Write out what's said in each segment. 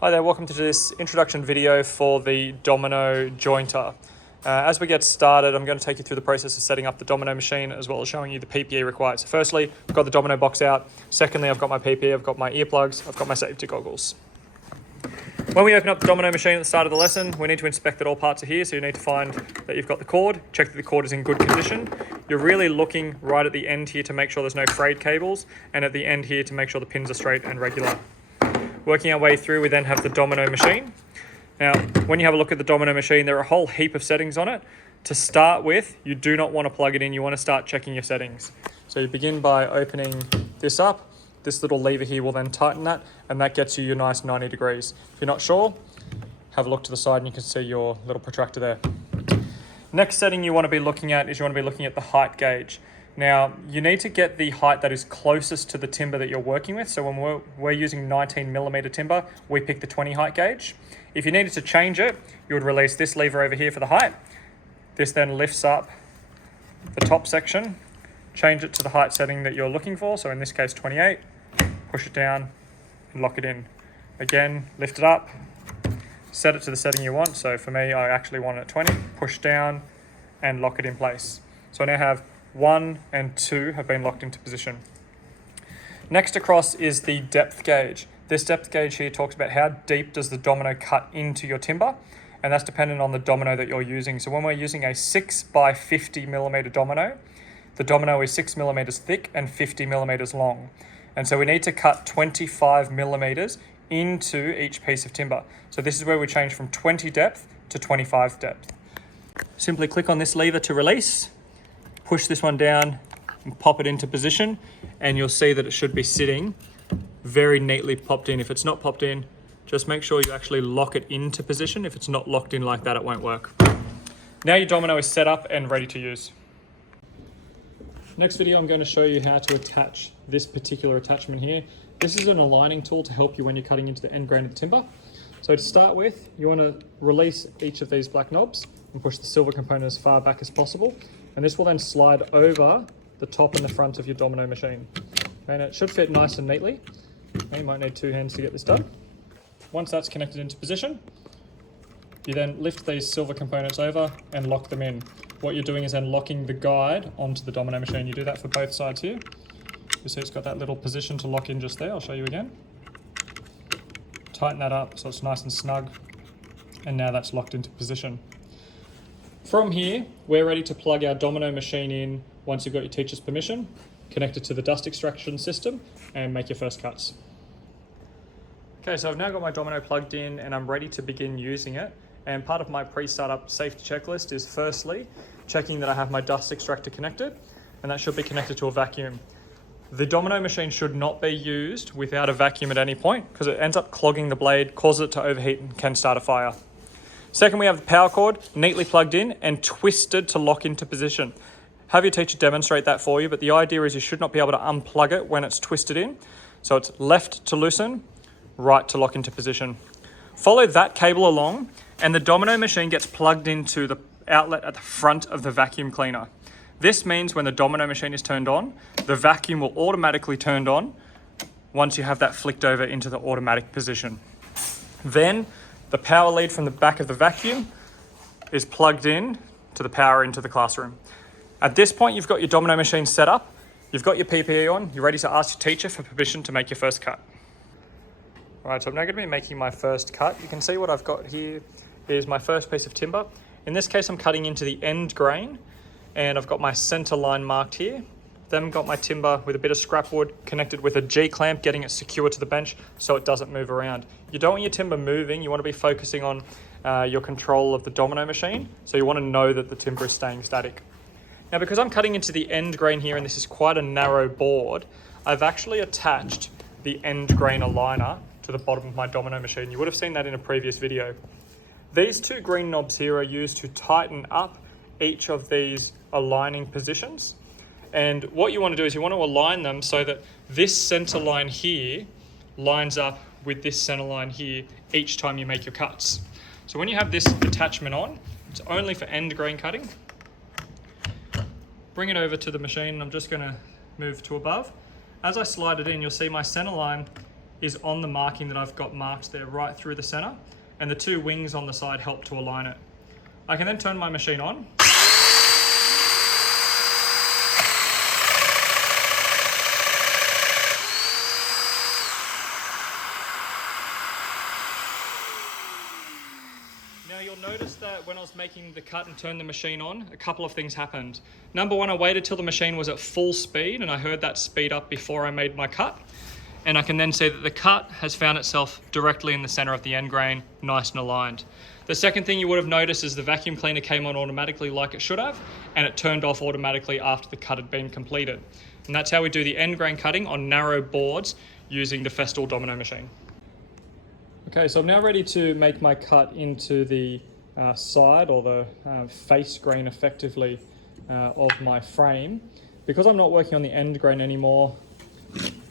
Hi there, welcome to this introduction video for the Domino jointer. As we get started, I'm going to take you through the process of setting up the Domino machine as well as showing you the PPE required. So firstly, I've got the Domino box out. Secondly, I've got my PPE, I've got my earplugs, I've got my safety goggles. When we open up the Domino machine at the start of the lesson, we need to inspect that all parts are here. So you need to find that you've got the cord, check that the cord is in good condition. You're really looking right at the end here to make sure there's no frayed cables, and at the end here to make sure the pins are straight and regular. Working our way through, we then have the Domino machine. Now, when you have a look at the Domino machine, there are a whole heap of settings on it. To start with, you do not want to plug it in. You want to start checking your settings. So you begin by opening this up. This little lever here will then tighten that, and that gets you your nice 90 degrees. If you're not sure, have a look to the side and you can see your little protractor there. Next setting you want to be looking at is you want to be looking at the height gauge. Now, you need to get the height that is closest to the timber that you're working with. So when we're using 19mm timber, we pick the 20 height gauge. If you needed to change it, you would release this lever over here for the height. This then lifts up the top section, change it to the height setting that you're looking for. So in this case, 28, push it down and lock it in. Again, lift it up, set it to the setting you want. So for me, I actually want it at 20, push down and lock it in place. So I now have 1 and 2 have been locked into position. Next across is the depth gauge. This depth gauge here talks about how deep does the domino cut into your timber, and that's dependent on the domino that you're using. So when we're using a 6x50mm domino, the domino is 6mm thick and 50mm long. And so we need to cut 25mm into each piece of timber. So this is where we change from 20 depth to 25 depth. Simply click on this lever to release. Push this one down and pop it into position, and you'll see that it should be sitting very neatly popped in. If it's not popped in, just make sure you actually lock it into position. If it's not locked in like that, it won't work. Now your domino is set up and ready to use. Next video, I'm going to show you how to attach this particular attachment here. This is an aligning tool to help you when you're cutting into the end grain of the timber. So to start with, you want to release each of these black knobs and push the silver component as far back as possible. And this will then slide over the top and the front of your domino machine. And it should fit nice and neatly. Okay, you might need 2 hands to get this done. Once that's connected into position, you then lift these silver components over and lock them in. What you're doing is then locking the guide onto the domino machine. You do that for both sides here. You see it's got that little position to lock in just there. I'll show you again. Tighten that up so it's nice and snug. And now that's locked into position. From here, we're ready to plug our domino machine in once you've got your teacher's permission, connect it to the dust extraction system, and make your first cuts. Okay, so I've now got my domino plugged in and I'm ready to begin using it. And part of my pre-startup safety checklist is firstly, checking that I have my dust extractor connected, and that should be connected to a vacuum. The domino machine should not be used without a vacuum at any point because it ends up clogging the blade, causes it to overheat and can start a fire. Second, we have the power cord neatly plugged in and twisted to lock into position. Have your teacher demonstrate that for you, but the idea is you should not be able to unplug it when it's twisted in. So it's left to loosen, right to lock into position. Follow that cable along and the domino machine gets plugged into the outlet at the front of the vacuum cleaner. This means when the domino machine is turned on, the vacuum will automatically turn on once you have that flicked over into the automatic position. Then the power lead from the back of the vacuum is plugged in to the power into the classroom. At this point, you've got your domino machine set up, you've got your PPE on, you're ready to ask your teacher for permission to make your first cut. All right, so I'm now going to be making my first cut. You can see what I've got here is my first piece of timber. In this case, I'm cutting into the end grain, and I've got my center line marked here. Then got my timber with a bit of scrap wood connected with a G-clamp, getting it secure to the bench so it doesn't move around. You don't want your timber moving, you want to be focusing on your control of the domino machine, so you want to know that the timber is staying static. Now, because I'm cutting into the end grain here and this is quite a narrow board, I've actually attached the end grain aligner to the bottom of my domino machine. You would have seen that in a previous video. These 2 green knobs here are used to tighten up each of these aligning positions. And what you want to do is you want to align them so that this center line here lines up with this center line here each time you make your cuts. So when you have this attachment on, it's only for end grain cutting. Bring it over to the machine. I'm just going to move to above. As I slide it in, you'll see my center line is on the marking that I've got marked there right through the center, and the two wings on the side help to align it. I can then turn my machine on. Now you'll notice that when I was making the cut and turned the machine on, a couple of things happened. Number one, I waited till the machine was at full speed and I heard that speed up before I made my cut. And I can then see that the cut has found itself directly in the center of the end grain, nice and aligned. The second thing you would have noticed is the vacuum cleaner came on automatically like it should have, and it turned off automatically after the cut had been completed. And that's how we do the end grain cutting on narrow boards using the Festool domino machine. Okay, so I'm now ready to make my cut into the side or the face grain effectively of my frame. Because I'm not working on the end grain anymore,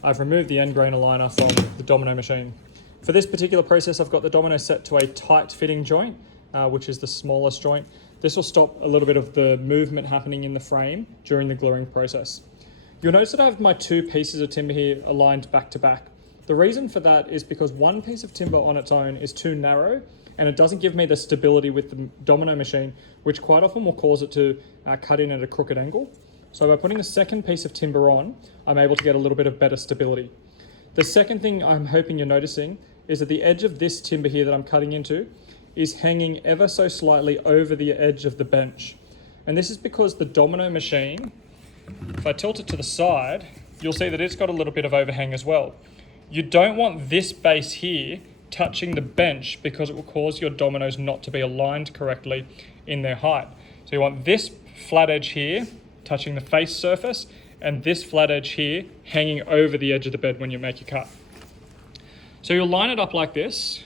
I've removed the end grain aligner from the domino machine. For this particular process, I've got the domino set to a tight fitting joint, which is the smallest joint. This will stop a little bit of the movement happening in the frame during the gluing process. You'll notice that I have my two pieces of timber here aligned back to back. The reason for that is because one piece of timber on its own is too narrow and it doesn't give me the stability with the domino machine, which quite often will cause it to cut in at a crooked angle. So by putting the second piece of timber on, I'm able to get a little bit of better stability. The second thing I'm hoping you're noticing is that the edge of this timber here that I'm cutting into is hanging ever so slightly over the edge of the bench. And this is because the domino machine, if I tilt it to the side, you'll see that it's got a little bit of overhang as well. You don't want this base here touching the bench because it will cause your dominoes not to be aligned correctly in their height. So you want this flat edge here touching the face surface and this flat edge here hanging over the edge of the bed when you make your cut. So you'll line it up like this.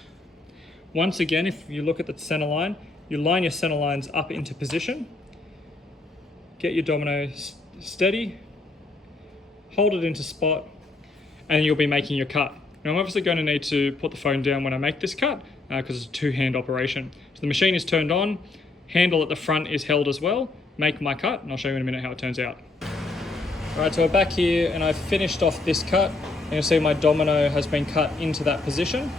Once again, if you look at the center line, you line your center lines up into position, get your domino steady, hold it into spot, and you'll be making your cut. Now I'm obviously going to need to put the phone down when I make this cut because it's a two-hand operation. So the machine is turned on, handle at the front is held as well, make my cut, and I'll show you in a minute how it turns out. All right, so we're back here and I've finished off this cut, and you'll see my domino has been cut into that position.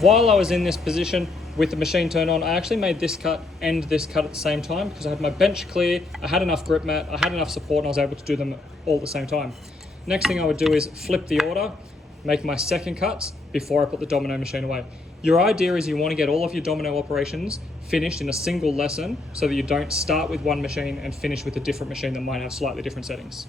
While I was in this position with the machine turned on, I actually made this cut and this cut at the same time because I had my bench clear, I had enough grip mat, I had enough support, and I was able to do them all at the same time. Next thing I would do is flip the order, make my second cuts before I put the domino machine away. Your idea is you want to get all of your domino operations finished in a single lesson so that you don't start with one machine and finish with a different machine that might have slightly different settings.